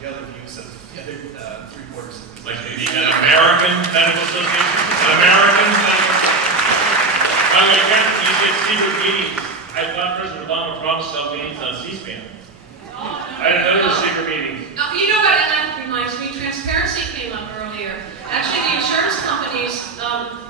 the other views of three-quarters of the like an American Medical Association? An American Medical Association? By the way, Ken, you get secret meetings. I thought President Obama promised to have meetings on C-SPAN. I didn't know there were secret meetings. You know what, and that reminds me, transparency came up earlier. Actually, the insurance companies,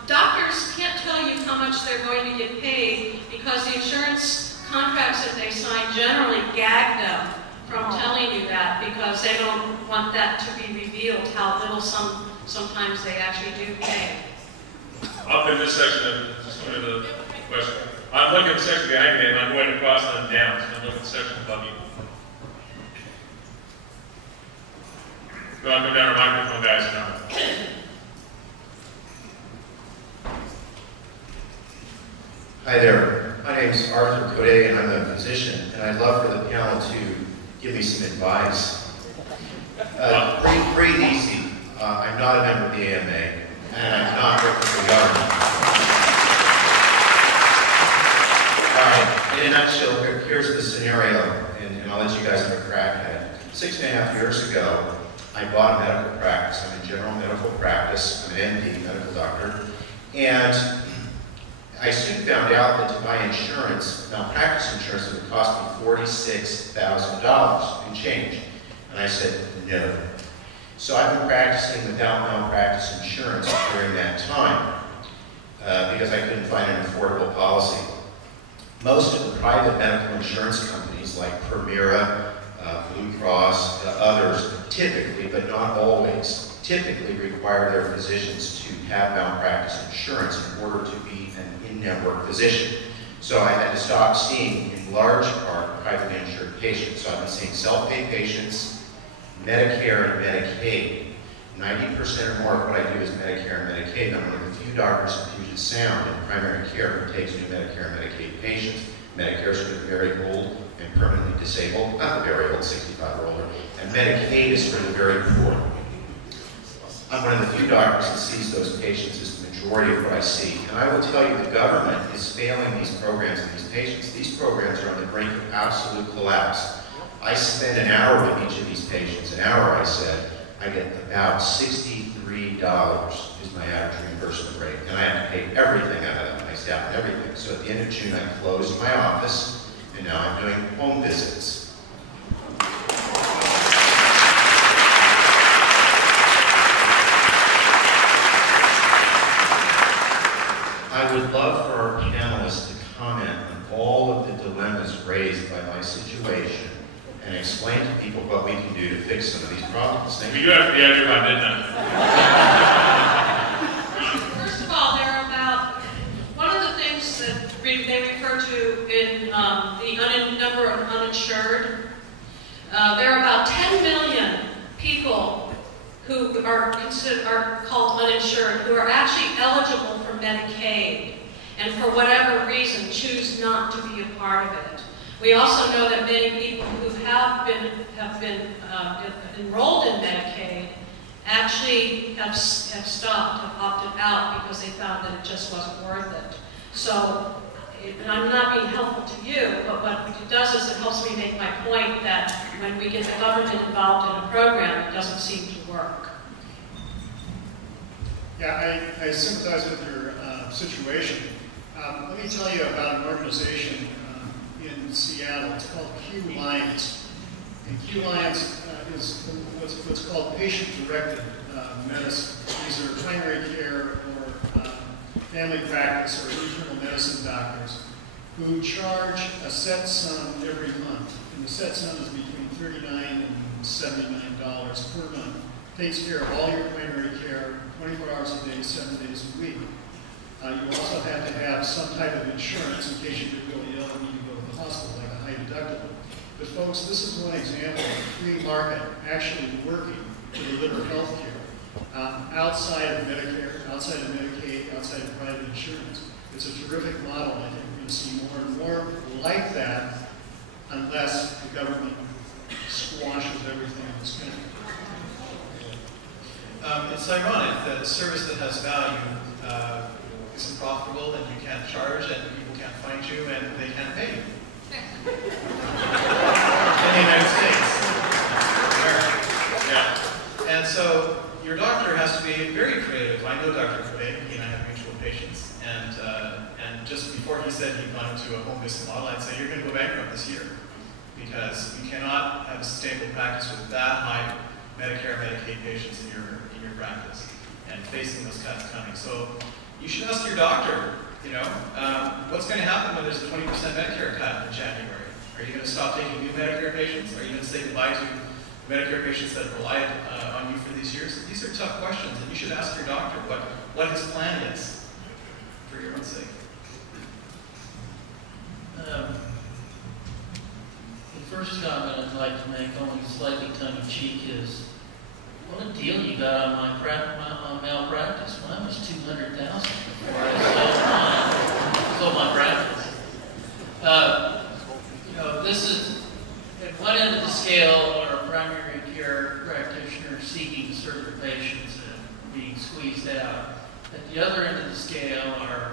doctors can't tell you how much they're going to get paid because the insurance contracts that they sign generally gag them from telling you that because they don't want that to be revealed how little sometimes they actually do pay. Up in this section, just one of the question. I'm looking at the section behind me and I'm going across them down, so I'm looking at the section above you. Go on, come down our microphone, guys, now. Hi there. My name is Arthur Code, and I'm a physician, and I'd love for the panel to give me some advice. Breathe easy. I'm not a member of the AMA, and I'm not working for the government. In a nutshell, here's the scenario, and I'll let you guys have a crack at it. 6.5 years ago, I bought a medical practice. I'm in general medical practice. I'm an MD, medical doctor. And I soon found out that to buy insurance, malpractice insurance, it would cost me $46,000 and change. And I said, no. So I've been practicing without malpractice insurance during that time because I couldn't find an affordable policy. Most of the private medical insurance companies like Primera, Blue Cross, others typically, but not always, typically require their physicians to have malpractice insurance in order to be an in-network physician. So I had to stop seeing, in large part, privately insured patients. So I've been seeing self-pay patients, Medicare and Medicaid. 90% or more of what I do is Medicare and Medicaid. I'm one of the few doctors in Puget Sound in primary care who takes new Medicare and Medicaid patients. Medicare is for the very old and permanently disabled, not the very old, 65 or older, and Medicaid is for the very poor. I'm one of the few doctors that sees those patients as the majority of what I see. And I will tell you the government is failing these programs and these patients. These programs are on the brink of absolute collapse. I spend an hour with each of these patients. An hour, I said, I get about $63 is my average reimbursement rate. And I have to pay everything out of them, my staff and everything. So at the end of June, I closed my office, and now I'm doing home visits. I would love for our panelists to comment on all of the dilemmas raised by my situation and explain to people what we can do to fix some of these problems. Thank you. You have to answer about midnight. First of all, there are about, one of the things that they refer to in the number of uninsured, there are about 10 million people who are called uninsured, who are actually eligible for Medicaid, and for whatever reason choose not to be a part of it. We also know that many people who have been enrolled in Medicaid actually have stopped, have opted out because they found that it just wasn't worth it. So, and I'm not being helpful to you, but what it does is it helps me make my point that when we get the government involved in a program, it doesn't seem to work. Yeah, I sympathize with your situation. Let me tell you about an organization in Seattle. It's called Q Alliance. And Q Alliance is what's called patient-directed medicine. These are primary care or family practice or internal medicine doctors who charge a set sum every month. And the set sum is between $39 and $79 per month. Takes care of all your primary care 24 hours a day, 7 days a week. You also have to have some type of insurance in case you could go ill and need to go to the hospital, like a high deductible. But folks, this is one example of a free market actually working to deliver health care outside of Medicare, outside of Medicaid, outside of private insurance. It's a terrific model. I think we're going to see more and more like that unless the government squashes everything in this country. It's ironic that a service that has value isn't profitable and you can't charge and people can't find you and they can't pay you. In the United States. And so your doctor has to be very creative. I know Dr. Kirby, he and I have mutual patients, and just before he said he'd gone into a home-based model, I'd say, you're going to go bankrupt this year, because you cannot have a sustainable practice with that high Medicare, Medicaid patients in your practice, and facing those cuts coming. So you should ask your doctor, what's going to happen when there's a 20% Medicare cut in January? Are you going to stop taking new Medicare patients? Are you going to say goodbye to Medicare patients that have relied on you for these years? These are tough questions, and you should ask your doctor what his plan is for your own sake. The first comment I'd like to make, only slightly tongue-in-cheek, is what a deal you got on on malpractice. Mine was $200,000 before I sold my practice. This is at one end of the scale are primary care practitioners seeking to serve their patients and being squeezed out. At the other end of the scale are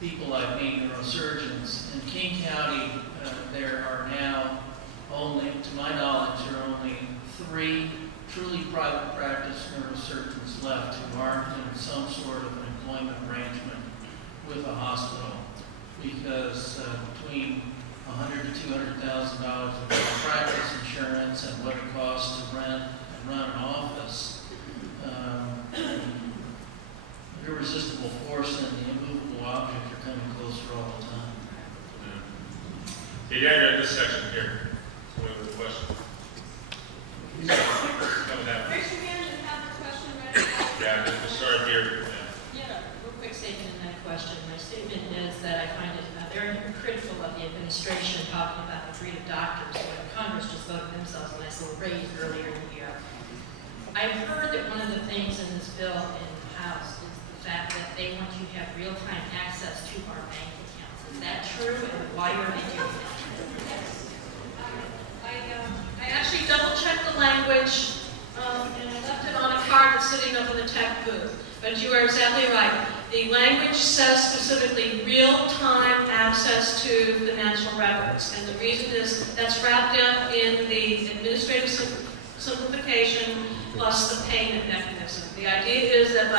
people like me, neurosurgeons. In King County, there are now only, to my knowledge, there are only 3 truly private practice neurosurgeons left who aren't in some sort of an employment arrangement with a hospital, because between $100,000 to $200,000 of malpractice insurance and what it costs to rent and run an office, the irresistible force and the immovable object are coming closer all the time. Yeah, this section here. One of the questions. Coming down. Raise your hand and have the question ready. Yeah, we'll start here. Yeah, real quick statement in that question. My statement is that I find it very critical of the administration talking about the breed of doctors when Congress just voted themselves a nice little raise earlier in the year. I've heard that one of the things in this bill in the House is the fact that they want you to have real-time access to our bank accounts. Is that true, and why are they doing that? I actually double-checked the language, and I left it on a card that's sitting up in the tech booth. But you are exactly right. The language says specifically real-time access to financial records. And the reason is that's wrapped up in the administrative simplification plus the payment mechanism. The idea is that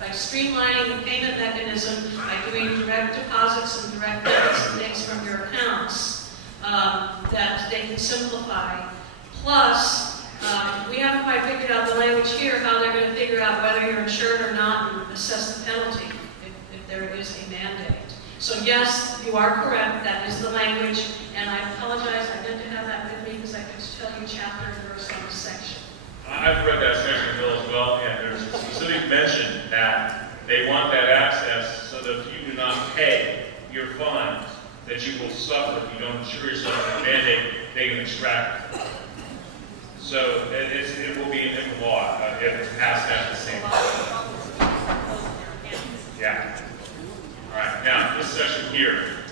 by streamlining the payment mechanism, by doing direct deposits and direct debits and things from your accounts, that they can simplify. Plus, we haven't quite figured out the language here, how they're going to figure out whether you're insured or not and assess the penalty if there is a mandate. So yes, you are correct, that is the language, and I apologize, I meant to have that with me because I could tell you chapter and verse on the section. I've read that section of the bill as well, and there's a specific mention that they want that access so that if you do not pay your fines, that you will suffer if you don't insure yourself in a mandate, they can extract it. So it will be in the law if it's passed at the same time. Yeah. All right. Now this section here.